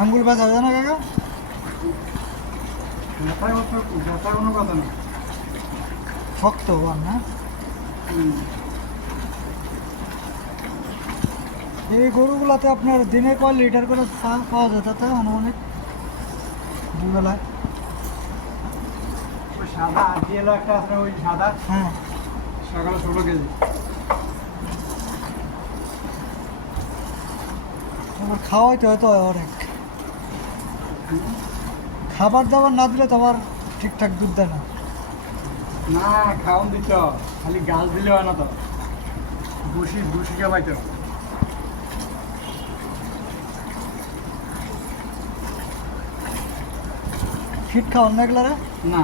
আঙ্গুল ব্যথা হবে না কাকা? ব্যথার কোনো কথা না। শক্ত হবার না? এই গরুগুলাতে আপনার দিনে কয় লিটার করে পাওয়া যায় তাতে আনুমানিক দুবেলায়? ওই সাদা আটি এলো একটা আছে না, ওই সাদা হ্যাঁ, সকালে 16 কেজি। আবার খাওয়াইতে হয়তো অনেক। খাবার দাবার না দিলে তো আবার ঠিকঠাক দুধ দেয় না। না খাওয়ান দিত, খালি গাছ দিলে হয় না তো, ভুসি ভুসি খাওয়াইতো। ফিট খাওয়ান না এগুলারে? না,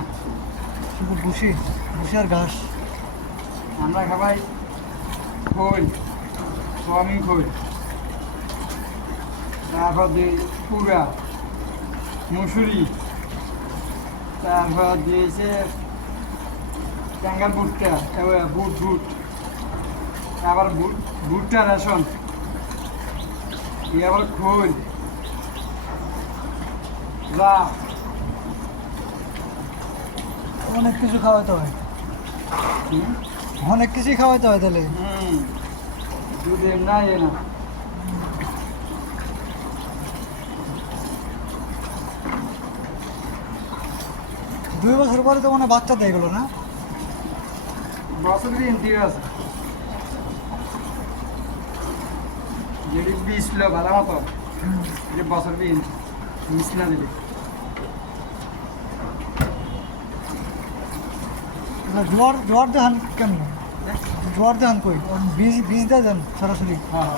শুধু ভুসি, ভুসি আর ঘাস। আমরা খাবাই খোল, সোয়াবিন খোল, তারপর দিই পুরা মুসুরি, তারপর দিয়েছে ট্যাঙ্গার বুটটা, বুট বুট, আবার ভুট্টা রেশন, আবার খোল যা অনেক কিছু খাওয়াইতে হয়, অনেক কিছুই খাওয়াইতে হয় তাহলে। দুধ না এ না। 2 বছর পরে তো মানে বাচ্চা দেয় এগুলো না? বছর দিন ঠিক আছে, যদি বিষ লো ভালো মতো, যে বছর দিন মিস না দিলে। জোয়ার জোয়ার দেখান কেমন? জোয়ার দেখান কই? বীজ বীজ দিয়ে দেন সরাসরি? হ্যাঁ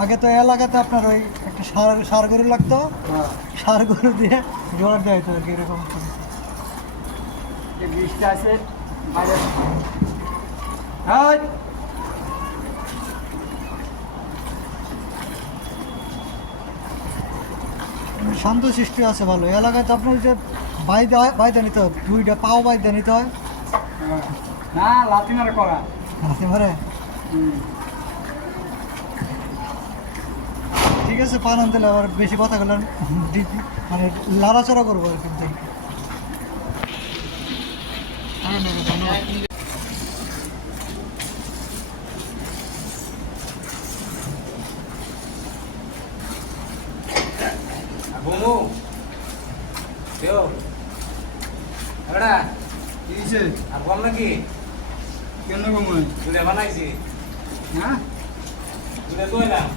আগে তো এলাকাতে আপনার ওই একটা সার গরু লাগতো, হ্যাঁ, সার গরু দিয়ে জোয়ার দেওয়া হতো আর কি, এরকম করে। যে বিষটা আছে বাইরে। হ্যাঁ শান্ত সৃষ্টি আছে ভালো। এই এলাকায় তো আপনার যে বাইদা নিতে হয়, 2টা পাও বাইদা নিতে হয়। না, লাতিনার করা। হাতে মারে। ঠিক আছে, পান আনতে হলে আবার বেশি কথা বললেন, মানে লাড়াচাড়া করবো আর কিন্তু। ধন্যবাদ। ঘুমু দেও এবারে কি হয়েছে? আর বল নাকি কেন কমে? দুধে বানাইছি হ্যাঁ, দুধে দইলাম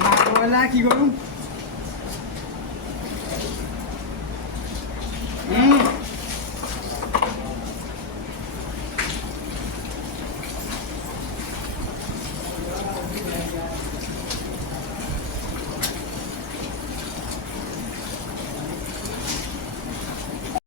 না কয়লা কি করুন?